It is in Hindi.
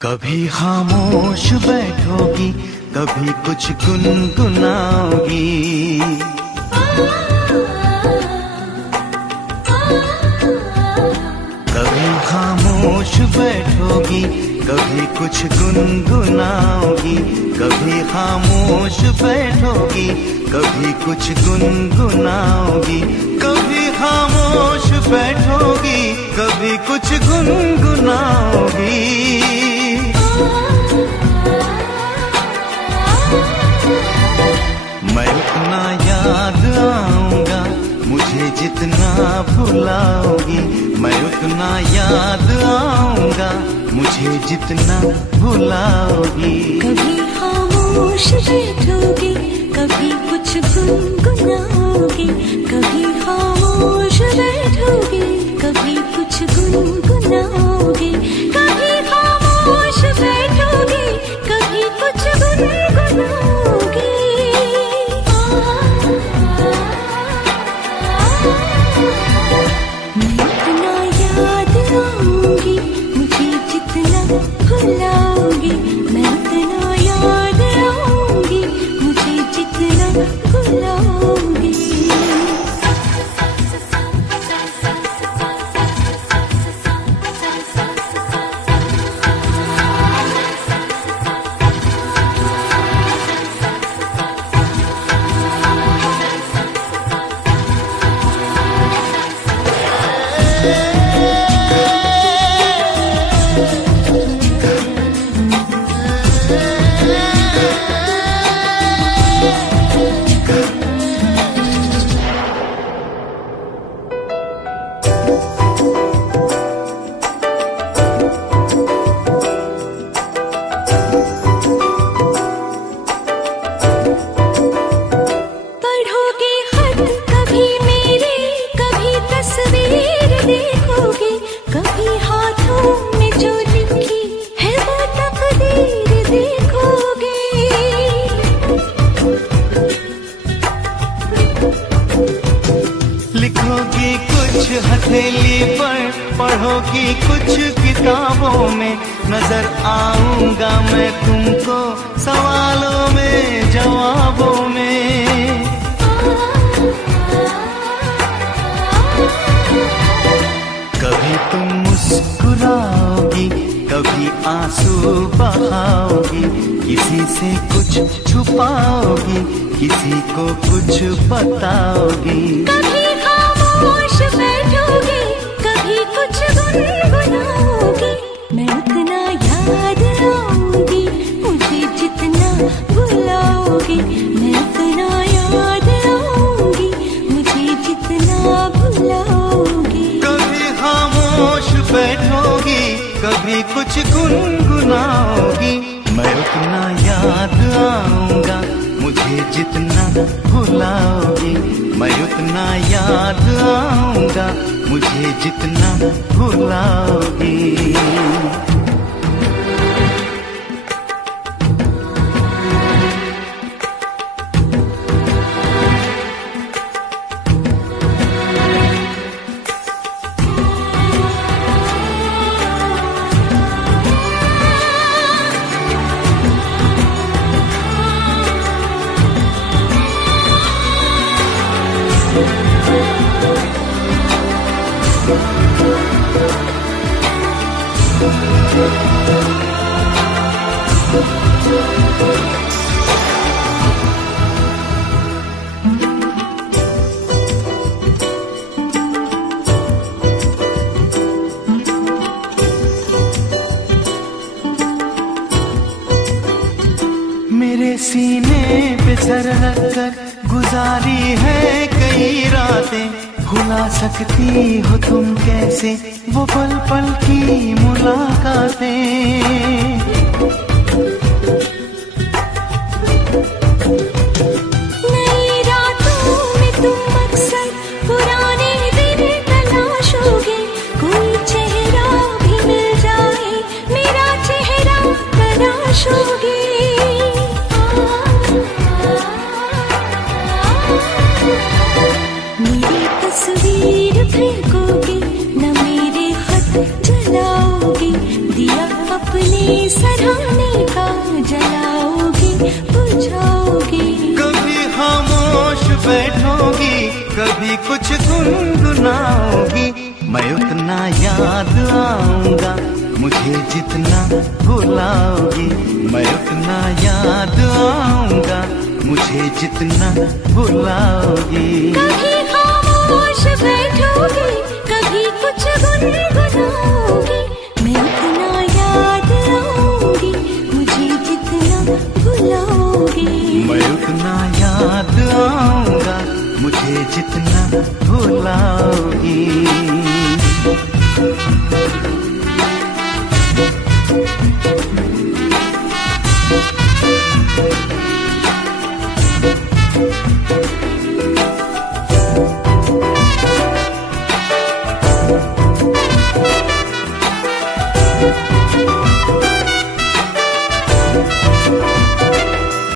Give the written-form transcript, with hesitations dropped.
कभी खामोश बैठोगी, कभी कुछ गुनगुनाओगी। कभी खामोश बैठोगी, कभी कुछ गुनगुनाओगी। कभी खामोश बैठोगी, कभी कुछ गुनगुनाओगी। कभी खामोश बैठोगी, कभी कुछ गुनगुनाओगी। मैं उतना याद आऊंगा, मुझे जितना भुलाओगी। मैं उतना याद आऊंगा, मुझे जितना भुलाओगी। कभी खामोश बैठोगी, कभी कुछ गुनगुनाओगी। कभी खामोश बैठोगी, कभी कुछ गुनगुनाओगी। कभी खामोश बैठोगी, कभी कुछ गुनगुनाओगी। मैं इतना याद आऊंगी, मुझे जितना भुलाओगी। मैं इतना याद आऊंगी, मुझे जितना भुलाओगी। लिखोगी कुछ हथेली पर, पढ़ोगी कुछ किताबों में। नजर आऊंगा मैं तुमको सवालों में, जवाबों में। कभी तुम मुस्कुराओगी, कभी आंसू बहाओगी। किसी से कुछ छुपाओगी, किसी को कुछ बताओगी। कभी खामोश बैठोगी, कभी कुछ गुनगुनाओगी। मैं उतना याद आऊंगी, मुझे जितना भुलाओगी। मैं उतना याद आऊंगी, मुझे जितना भुलाओगी। कभी खामोश बैठोगी, कभी कुछ गुनगुनाओगी। मैं उतना याद आऊंगा, मुझे जितना भुलाओगी। मैं उतना याद आऊंगा, मुझे जितना भुलाओगी। मेरे सीने पे सर रख कर गुजारी है कई रातें। भुला सकती हो तुम कैसे वो पल पल की मुलाकातें। नई रातों में तुम अक्सर पुराने दिन तलाशोगे, कोई चेहरा भी मिल जाए मेरा चेहरा तलाशोगे। मेरी तस्वीर फेंकोगे न मेरे खत जलाओगे, दिया अपने सराहने का जलाओगे बुझाओगे। कभी खामोश बैठोगी, कभी कुछ गुनगुनाओगी, मैं उतना याद आऊंगा मुझे जितना भुलाओगी। मैं उतना याद आऊंगा मुझे जितना भुलाओगी। कभी खामोश बैठोगे, कभी कुछ गुनगुनाओगे, मैं उतना याद आऊंगी मुझे जितना भुलाओगे। मैं उतना याद आऊंगा मुझे जितना भुलाओगी।